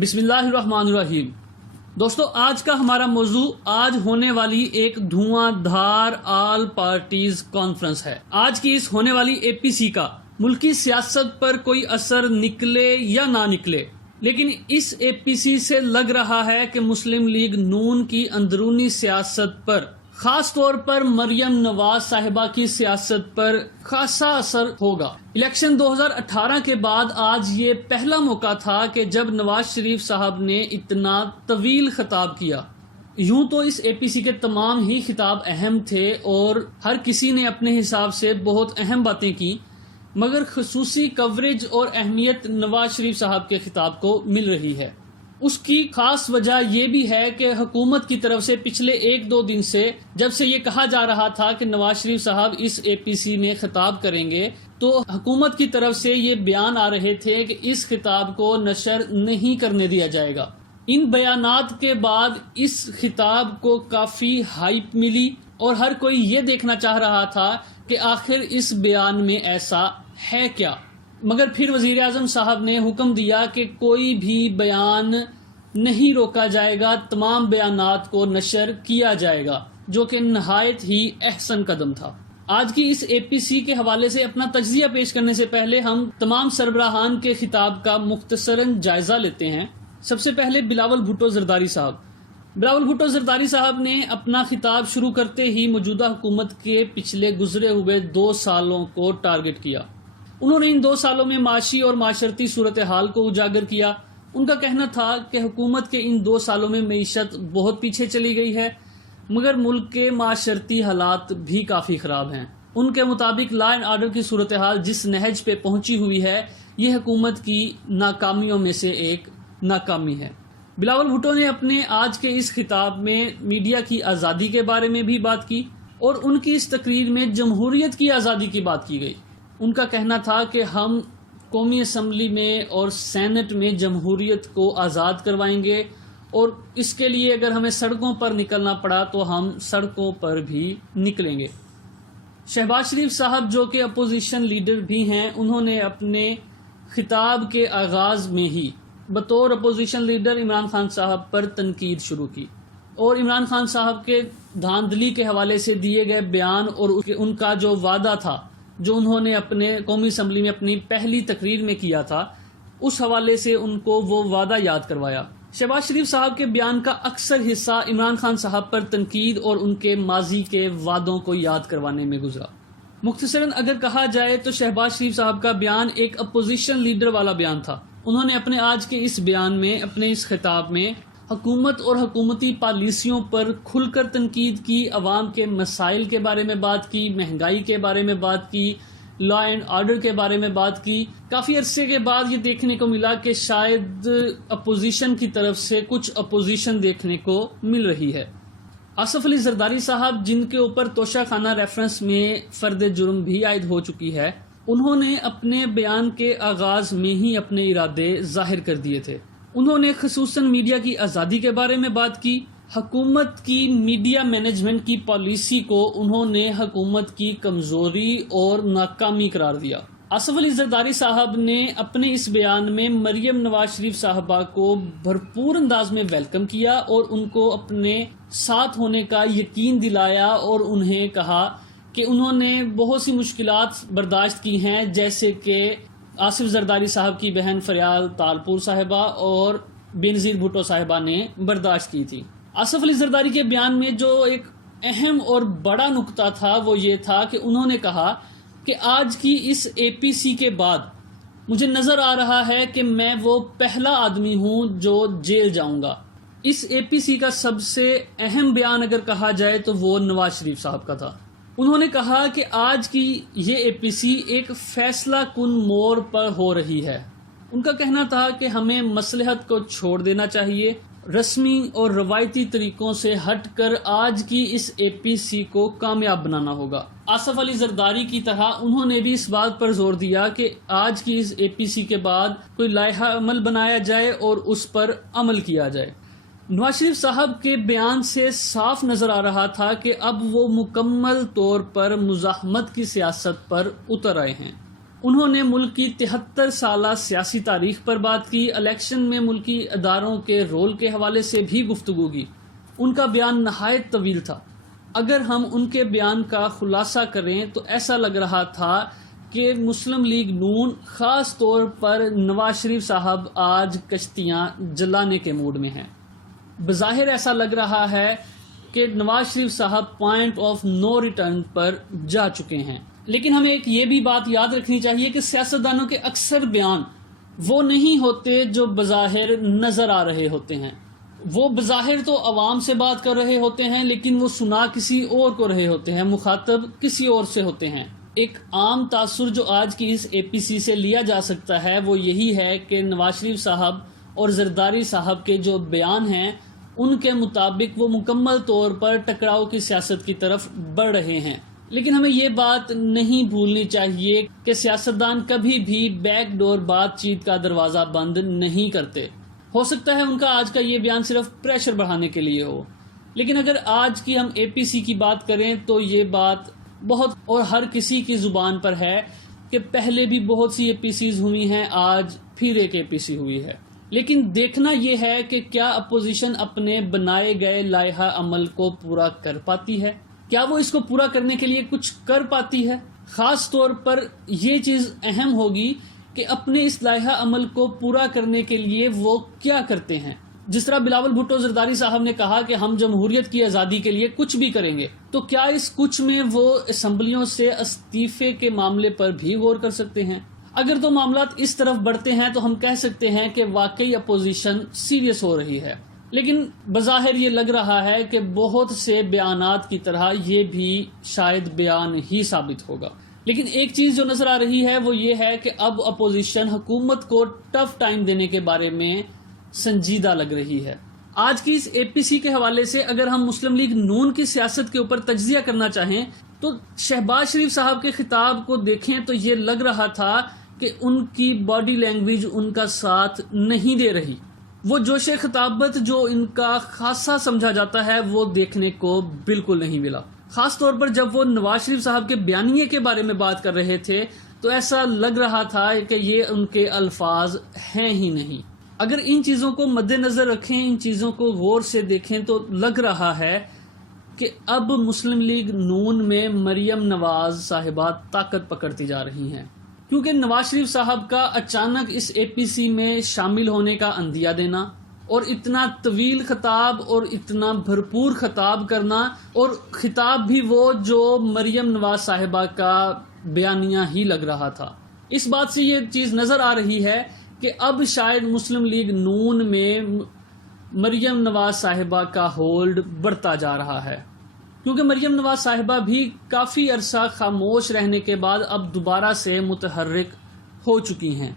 بسم اللہ الرحمن الرحیم۔ دوستو، آج کا ہمارا موضوع آج ہونے والی ایک دھواں دھار آل پارٹیز کانفرنس ہے۔ آج کی اس ہونے والی اے پی سی کا ملکی سیاست پر کوئی اثر نکلے یا نہ نکلے، لیکن اس اے پی سی سے لگ رہا ہے کہ مسلم لیگ نون کی اندرونی سیاست پر، خاص طور پر مریم نواز صاحبہ کی سیاست پر خاصا اثر ہوگا۔ الیکشن 2018 کے بعد آج یہ پہلا موقع تھا کہ جب نواز شریف صاحب نے اتنا طویل خطاب کیا۔ یوں تو اس اے پی سی کے تمام ہی خطاب اہم تھے اور ہر کسی نے اپنے حساب سے بہت اہم باتیں کی، مگر خصوصی کوریج اور اہمیت نواز شریف صاحب کے خطاب کو مل رہی ہے۔ اس کی خاص وجہ یہ بھی ہے کہ حکومت کی طرف سے پچھلے 1-2 دن سے جب سے یہ کہا جا رہا تھا کہ نواز شریف صاحب اس اے پی سی میں خطاب کریں گے، تو حکومت کی طرف سے یہ بیان آ رہے تھے کہ اس خطاب کو نشر نہیں کرنے دیا جائے گا۔ ان بیانات کے بعد اس خطاب کو کافی ہائپ ملی اور ہر کوئی یہ دیکھنا چاہ رہا تھا کہ آخر اس بیان میں ایسا ہے کیا، مگر پھر وزیر اعظم صاحب نے حکم دیا کہ کوئی بھی بیان نہیں روکا جائے گا، تمام بیانات کو نشر کیا جائے گا، جو کہ نہایت ہی احسن قدم تھا۔ آج کی اس اے پی سی کے حوالے سے اپنا تجزیہ پیش کرنے سے پہلے ہم تمام سربراہان کے خطاب کا مختصراً جائزہ لیتے ہیں۔ سب سے پہلے بلاول بھٹو زرداری صاحب۔ بلاول بھٹو زرداری صاحب نے اپنا خطاب شروع کرتے ہی موجودہ حکومت کے پچھلے گزرے ہوئے 2 سالوں کو ٹارگٹ کیا۔ انہوں نے ان 2 سالوں میں معاشی اور معاشرتی صورتحال کو اجاگر کیا۔ ان کا کہنا تھا کہ حکومت کے ان 2 سالوں میں معیشت بہت پیچھے چلی گئی ہے، مگر ملک کے معاشرتی حالات بھی کافی خراب ہیں۔ ان کے مطابق لا اینڈ آرڈر کی صورتحال جس نہج پہ پہنچی ہوئی ہے، یہ حکومت کی ناکامیوں میں سے ایک ناکامی ہے۔ بلاول بھٹو نے اپنے آج کے اس خطاب میں میڈیا کی آزادی کے بارے میں بھی بات کی اور ان کی اس تقریر میں جمہوریت کی آزادی کی بات کی گئی۔ ان کا کہنا تھا کہ ہم قومی اسمبلی میں اور سینٹ میں جمہوریت کو آزاد کروائیں گے اور اس کے لیے اگر ہمیں سڑکوں پر نکلنا پڑا تو ہم سڑکوں پر بھی نکلیں گے۔ شہباز شریف صاحب، جو کہ اپوزیشن لیڈر بھی ہیں، انہوں نے اپنے خطاب کے آغاز میں ہی بطور اپوزیشن لیڈر عمران خان صاحب پر تنقید شروع کی اور عمران خان صاحب کے دھاندلی کے حوالے سے دیے گئے بیان اور ان کا جو وعدہ تھا جو انہوں نے اپنے قومی اسمبلی میں اپنی پہلی تقریر میں کیا تھا، اس حوالے سے ان کو وہ وعدہ یاد کروایا۔ شہباز شریف صاحب کے بیان کا اکثر حصہ عمران خان صاحب پر تنقید اور ان کے ماضی کے وعدوں کو یاد کروانے میں گزرا۔ مختصراً اگر کہا جائے تو شہباز شریف صاحب کا بیان ایک اپوزیشن لیڈر والا بیان تھا۔ انہوں نے اپنے آج کے اس بیان میں، اپنے اس خطاب میں حکومت اور حکومتی پالیسیوں پر کھل کر تنقید کی، عوام کے مسائل کے بارے میں بات کی، مہنگائی کے بارے میں بات کی، لا اینڈ آرڈر کے بارے میں بات کی۔ کافی عرصے کے بعد یہ دیکھنے کو ملا کہ شاید اپوزیشن کی طرف سے کچھ اپوزیشن دیکھنے کو مل رہی ہے۔ آصف علی زرداری صاحب، جن کے اوپر توشہ خانہ ریفرنس میں فرد جرم بھی عائد ہو چکی ہے، انہوں نے اپنے بیان کے آغاز میں ہی اپنے ارادے ظاہر کر دیے تھے۔ انہوں نے خصوصاً میڈیا کی آزادی کے بارے میں بات کی۔ حکومت کی میڈیا مینجمنٹ کی پالیسی کو انہوں نے حکومت کی کمزوری اور ناکامی قرار دیا۔ آصف علی زرداری صاحب نے اپنے اس بیان میں مریم نواز شریف صاحبہ کو بھرپور انداز میں ویلکم کیا اور ان کو اپنے ساتھ ہونے کا یقین دلایا اور انہیں کہا کہ انہوں نے بہت سی مشکلات برداشت کی ہیں، جیسے کہ آصف زرداری صاحب کی بہن فریال تالپور صاحبہ اور بینظیر بھٹو صاحبہ نے برداشت کی تھی۔ آصف علی زرداری کے بیان میں جو ایک اہم اور بڑا نقطہ تھا وہ یہ تھا کہ انہوں نے کہا کہ آج کی اس اے پی سی کے بعد مجھے نظر آ رہا ہے کہ میں وہ پہلا آدمی ہوں جو جیل جاؤں گا۔ اس اے پی سی کا سب سے اہم بیان اگر کہا جائے تو وہ نواز شریف صاحب کا تھا۔ انہوں نے کہا کہ آج کی یہ اے پی سی ایک فیصلہ کن موڑ پر ہو رہی ہے۔ ان کا کہنا تھا کہ ہمیں مصلحت کو چھوڑ دینا چاہیے، رسمی اور روایتی طریقوں سے ہٹ کر آج کی اس اے پی سی کو کامیاب بنانا ہوگا۔ آصف علی زرداری کی طرح انہوں نے بھی اس بات پر زور دیا کہ آج کی اس اے پی سی کے بعد کوئی لائحہ عمل بنایا جائے اور اس پر عمل کیا جائے۔ نواز شریف صاحب کے بیان سے صاف نظر آ رہا تھا کہ اب وہ مکمل طور پر مزاحمت کی سیاست پر اتر آئے ہیں۔ انہوں نے ملک کی 73 سالہ سیاسی تاریخ پر بات کی، الیکشن میں ملکی اداروں کے رول کے حوالے سے بھی گفتگو کی۔ ان کا بیان نہایت طویل تھا۔ اگر ہم ان کے بیان کا خلاصہ کریں تو ایسا لگ رہا تھا کہ مسلم لیگ نون، خاص طور پر نواز شریف صاحب، آج کشتیاں جلانے کے موڈ میں ہیں۔ بظاہر ایسا لگ رہا ہے کہ نواز شریف صاحب پوائنٹ آف نو ریٹرن پر جا چکے ہیں۔ لیکن ہمیں ایک یہ بھی بات یاد رکھنی چاہیے کہ سیاستدانوں کے اکثر بیان وہ نہیں ہوتے جو بظاہر نظر آ رہے ہوتے ہیں۔ وہ بظاہر تو عوام سے بات کر رہے ہوتے ہیں، لیکن وہ سنا کسی اور کو رہے ہوتے ہیں، مخاطب کسی اور سے ہوتے ہیں۔ ایک عام تاثر جو آج کی اس اے پی سی سے لیا جا سکتا ہے وہ یہی ہے کہ نواز شریف صاحب اور زرداری صاحب کے جو بیان ہیں ان کے مطابق وہ مکمل طور پر ٹکراؤ کی سیاست کی طرف بڑھ رہے ہیں۔ لیکن ہمیں یہ بات نہیں بھولنی چاہیے کہ سیاستدان کبھی بھی بیک ڈور بات چیت کا دروازہ بند نہیں کرتے۔ ہو سکتا ہے ان کا آج کا یہ بیان صرف پریشر بڑھانے کے لیے ہو، لیکن اگر آج کی ہم اے پی سی کی بات کریں تو یہ بات بہت اور ہر کسی کی زبان پر ہے کہ پہلے بھی بہت سی اے پی سیز ہوئی ہیں، آج پھر ایک اے پی سی ہوئی ہے۔ لیکن دیکھنا یہ ہے کہ کیا اپوزیشن اپنے بنائے گئے لائحہ عمل کو پورا کر پاتی ہے، کیا وہ اس کو پورا کرنے کے لیے کچھ کر پاتی ہے۔ خاص طور پر یہ چیز اہم ہوگی کہ اپنے اس لائحہ عمل کو پورا کرنے کے لیے وہ کیا کرتے ہیں۔ جس طرح بلاول بھٹو زرداری صاحب نے کہا کہ ہم جمہوریت کی آزادی کے لیے کچھ بھی کریں گے، تو کیا اس کچھ میں وہ اسمبلیوں سے استعفے کے معاملے پر بھی غور کر سکتے ہیں؟ اگر تو معاملات اس طرف بڑھتے ہیں تو ہم کہہ سکتے ہیں کہ واقعی اپوزیشن سیریس ہو رہی ہے، لیکن بظاہر یہ لگ رہا ہے کہ بہت سے بیانات کی طرح یہ بھی شاید بیان ہی ثابت ہوگا۔ لیکن ایک چیز جو نظر آ رہی ہے وہ یہ ہے کہ اب اپوزیشن حکومت کو ٹف ٹائم دینے کے بارے میں سنجیدہ لگ رہی ہے۔ آج کی اس اے پی سی کے حوالے سے اگر ہم مسلم لیگ نون کی سیاست کے اوپر تجزیہ کرنا چاہیں تو شہباز شریف صاحب کے خطاب کو دیکھیں تو یہ لگ رہا تھا کہ ان کی باڈی لینگویج ان کا ساتھ نہیں دے رہی۔ وہ جوش خطابت جو ان کا خاصا سمجھا جاتا ہے وہ دیکھنے کو بالکل نہیں ملا۔ خاص طور پر جب وہ نواز شریف صاحب کے بیانیے کے بارے میں بات کر رہے تھے تو ایسا لگ رہا تھا کہ یہ ان کے الفاظ ہیں ہی نہیں۔ اگر ان چیزوں کو مد نظر رکھیں، ان چیزوں کو غور سے دیکھیں تو لگ رہا ہے کہ اب مسلم لیگ نون میں مریم نواز صاحبہ طاقت پکڑتی جا رہی ہیں، کیونکہ نواز شریف صاحب کا اچانک اس اے پی سی میں شامل ہونے کا عندیہ دینا اور اتنا طویل خطاب اور اتنا بھرپور خطاب کرنا، اور خطاب بھی وہ جو مریم نواز صاحبہ کا بیانیہ ہی لگ رہا تھا، اس بات سے یہ چیز نظر آ رہی ہے کہ اب شاید مسلم لیگ نون میں مریم نواز صاحبہ کا ہولڈ بڑھتا جا رہا ہے، کیونکہ مریم نواز صاحبہ بھی کافی عرصہ خاموش رہنے کے بعد اب دوبارہ سے متحرک ہو چکی ہیں۔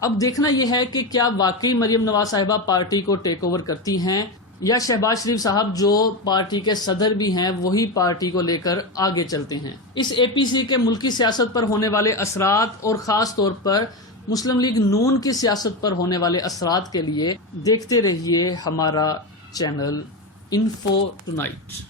اب دیکھنا یہ ہے کہ کیا واقعی مریم نواز صاحبہ پارٹی کو ٹیک اوور کرتی ہیں یا شہباز شریف صاحب جو پارٹی کے صدر بھی ہیں وہی پارٹی کو لے کر آگے چلتے ہیں۔ اس اے پی سی کے ملکی سیاست پر ہونے والے اثرات اور خاص طور پر مسلم لیگ نون کی سیاست پر ہونے والے اثرات کے لیے دیکھتے رہیے ہمارا چینل انفو ٹونائٹ۔